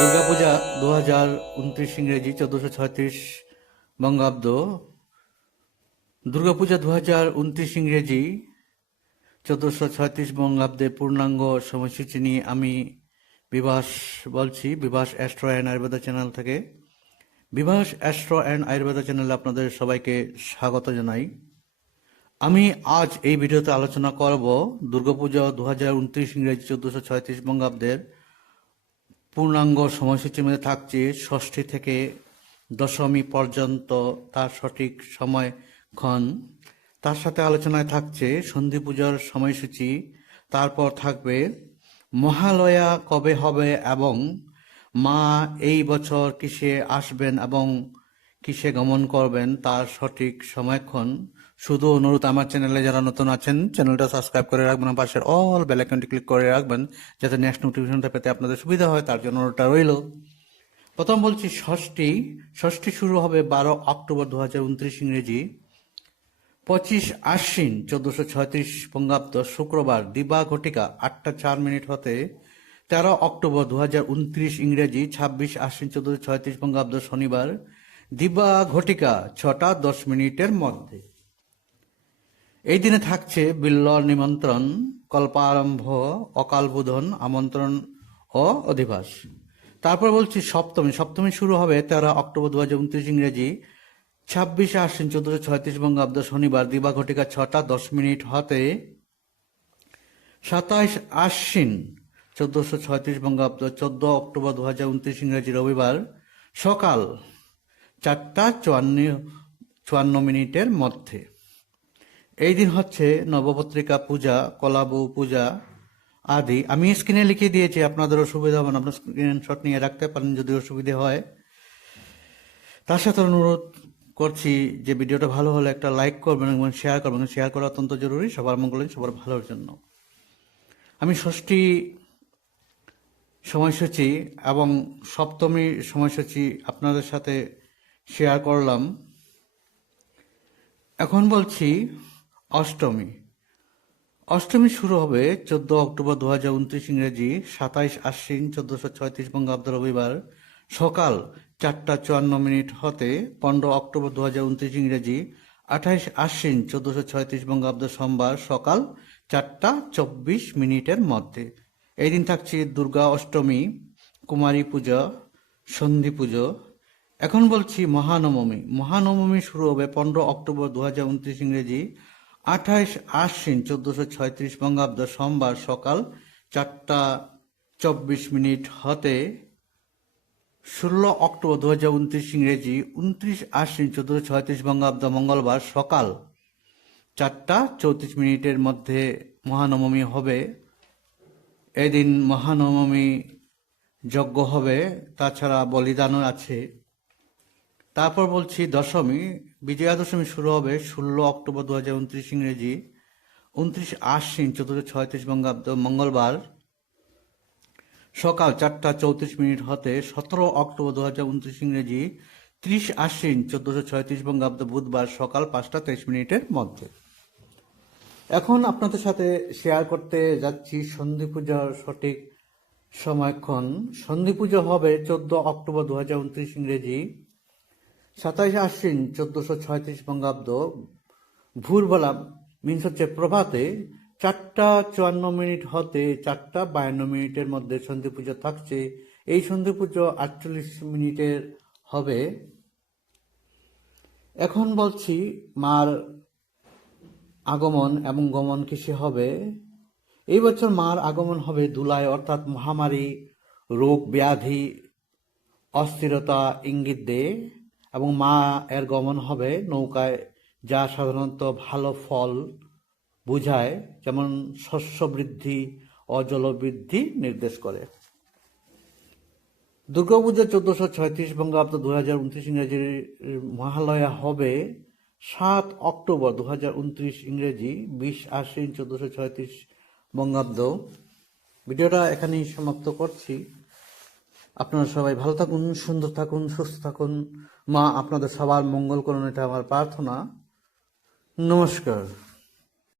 দুর্গাপূজা দু হাজার উনত্রিশ ইংরেজি চোদ্দশো ছয়ত্রিশ বঙ্গাব্দ। দুর্গাপূজা দু হাজার উনত্রিশ ইংরেজি চোদ্দশো ছয়ত্রিশ বঙ্গাব্দে পূর্ণাঙ্গ সময়সূচি নিয়ে আমি বিভাস বলছি, Bibhas astro and Ayurveda channel থেকে। বিভাস অ্যাস্ট্রো অ্যান্ড আয়ুর্বেদা চ্যানেলে আপনাদের সবাইকে স্বাগত জানাই। আমি আজ এই ভিডিওতে আলোচনা করব দুর্গাপূজা দু হাজার উনত্রিশ ইংরেজি চোদ্দশো ছয়ত্রিশ বঙ্গাব্দের পূর্ণাঙ্গ সময়সূচির মধ্যে থাকছে ষষ্ঠী থেকে দশমী পর্যন্ত তার সঠিক সময়ক্ষণ। তার সাথে আলোচনায় থাকছে সন্ধি পূজার সময়সূচি। তারপর থাকবে মহালয়া কবে হবে এবং মা এই বছর কিসে আসবেন এবং কিসে গমন করবেন তার সঠিক সময়ক্ষণ। শুধু অনুরোধ আমার চ্যানেলে যারা নতুন আছেন, চ্যানেলটা সাবস্ক্রাইব করে রাখবেন পাশের অল বেল আইকনটি ক্লিক করে রাখবেন যাতে নেক্সট নোটিফিকেশনটা পেতে আপনাদের সুবিধা হয়, তার জন্য ওটা রইল। প্রথম বলছি ষষ্ঠী। ষষ্ঠী শুরু হবে বারো অক্টোবর দু হাজার উনত্রিশ ইংরেজি। পঁচিশ আশ্বিন চোদ্দশো ছয়ত্রিশ বঙ্গাব্দ শুক্রবার দিবা ঘটিকা আটটা চার মিনিট হতে তেরো অক্টোবর দু হাজার উনত্রিশ ইংরেজি, ছাব্বিশ আশ্বিন চোদ্দশো ছয়ত্রিশ বঙ্গাব্দ শনিবার দিবা ঘটিকা ছটা দশ মিনিটের মধ্যে। এই দিনে থাকছে বিল্ল নিমন্ত্রণ, কল্পারম্ভ অকালবোধন আমন্ত্রণ ও অধিবাস। তারপর বলছি সপ্তমী। সপ্তমী শুরু হবে তেরো অক্টোবর দু হাজার উনত্রিশ ইংরেজি। ছাব্বিশে আশ্বিন চোদ্দশো ছয়ত্রিশ বঙ্গাব্দ শনিবার। দিবা ঘটিকা ছটা, দশ মিনিট হতে সাতাইশ আশ্বিন চোদ্দশো ছয়ত্রিশ বঙ্গাব্দ। চোদ্দ অক্টোবর দু হাজার উনত্রিশ ইংরেজি রবিবার। সকাল চারটা চুয়ান্ন চুয়ান্ন মিনিটের মধ্যে। এই দিন হচ্ছে নবপত্রিকা পূজা কলাবু পূজা আদি। আমি স্ক্রিনে লিখে দিয়েছি, আপনাদেরও সুবিধা হবে আপনার স্ক্রিনশট নিয়ে রাখতে পারেন যদি অসুবিধে হয়। তার সাথে অনুরোধ করছি যে ভিডিওটা ভালো হলে একটা লাইক করবেন এবং শেয়ার করবেন। শেয়ার করা অত্যন্ত জরুরি, সবার মঙ্গল সবার ভালোর জন্য। আমি ষষ্ঠী সময়সূচি এবং সপ্তমী সময়সূচি আপনাদের সাথে শেয়ার করলাম। এখন বলছি অষ্টমী। অষ্টমী শুরু হবে চোদ্দ অক্টোবর দু হাজার উনত্রিশ ইংরেজি, সাতাইশ আশ্বিন, চোদ্দশো ছয়ত্রিশ বঙ্গাব্দ রবিবার। সকাল চারটা চুয়ান্ন মিনিট হতে পনেরো অক্টোবর দু হাজার উনত্রিশ ইংরেজি, আঠাইশ আশ্বিন, চোদ্দশো ছয়ত্রিশ বঙ্গাব্দ সোমবার সকাল চারটা চব্বিশ মিনিটের মধ্যে। এই দিন থাকছে দুর্গা অষ্টমী, কুমারী পূজা, সন্ধি পুজো। এখন বলছি মহানবমী। মহানবমী শুরু হবে পনেরো অক্টোবর দু হাজার উনত্রিশ ইংরেজি আঠাইশ আশ্বিন চোদ্দশো ছয়ত্রিশ বঙ্গাব্দ সোমবার সকাল চারটা চব্বিশ মিনিট হতে ষোলো অক্টোবর দু হাজার উনত্রিশ ইংরেজি, উনত্রিশ আশ্বিন চোদ্দশো ছয়ত্রিশ বঙ্গাব্দ মঙ্গলবার সকাল চারটা চৌত্রিশ মিনিটের মধ্যে মহানবমী হবে। এদিন মহানবমী যজ্ঞ হবে, তাছাড়া বলিদানও আছে। তারপর বলছি দশমী, বিজয়া দশমী শুরু হবে ষোলো অক্টোবর দু হাজার উনত্রিশ ইংরেজি, উনত্রিশ আশ্বিন, চতুর্থ ছয়ত্রিশ বঙ্গাব্দ, মঙ্গলবার। সকাল চারটা চৌত্রিশ মিনিট হতে সতেরো অক্টোবর দু হাজার উনত্রিশ ইংরেজি, ত্রিশ আশ্বিন, চোদ্দশো ছয়ত্রিশ বঙ্গাব্দ বুধবার সকাল পাঁচটা তেইশ মিনিটের মধ্যে। এখন আপনাদের সাথে শেয়ার করতে যাচ্ছি সন্ধি পূজার সঠিক সময়ক্ষণ। সন্ধি পুজো হবে চোদ্দ অক্টোবর দু হাজার উনত্রিশ ইংরেজি। সাতাইশ আশ্বিন চোদ্দশো ছয়ত্রিশ বঙ্গাব্দ, ভোরবেলা মিনস হচ্ছে প্রভাতে চারটা চুয়ান্ন মিনিট হতে চারটা বায়ান্ন মিনিটের মধ্যে সন্ধি পুজো থাকছে। এই সন্ধি পুজো আটচল্লিশ মিনিটের হবে। এখন বলছি মার আগমন এবং গমন কিসে হবে? এই বছর মার আগমন হবে দুলাই অর্থাৎ মহামারী, রোগ, ব্যাধি, অস্থিরতা, ইঙ্গিত দেয়। এবং মা এর গমন হবে নৌকায়, যা সাধারণত ভালো ফল বুঝায়, যেমন শস্য বৃদ্ধি ও জলবৃদ্ধি নির্দেশ করে। দুর্গাপূজা চোদ্দশো ছয়ত্রিশ বঙ্গাব্দ দু হাজার উনত্রিশ ইংরেজির মহালয়া হবে সাত অক্টোবর দু হাজার উনত্রিশ ইংরেজি বিশ আশ্বিন চোদ্দশো ছয়ত্রিশ বঙ্গাব্দ। ভিডিওটা এখানেই সমাপ্ত করছি। আপনারা সবাই ভালো থাকুন, সুন্দর থাকুন, সুস্থ থাকুন। মা, আপনাদের সবার মঙ্গল করুন, এটা আমার প্রার্থনা। নমস্কার।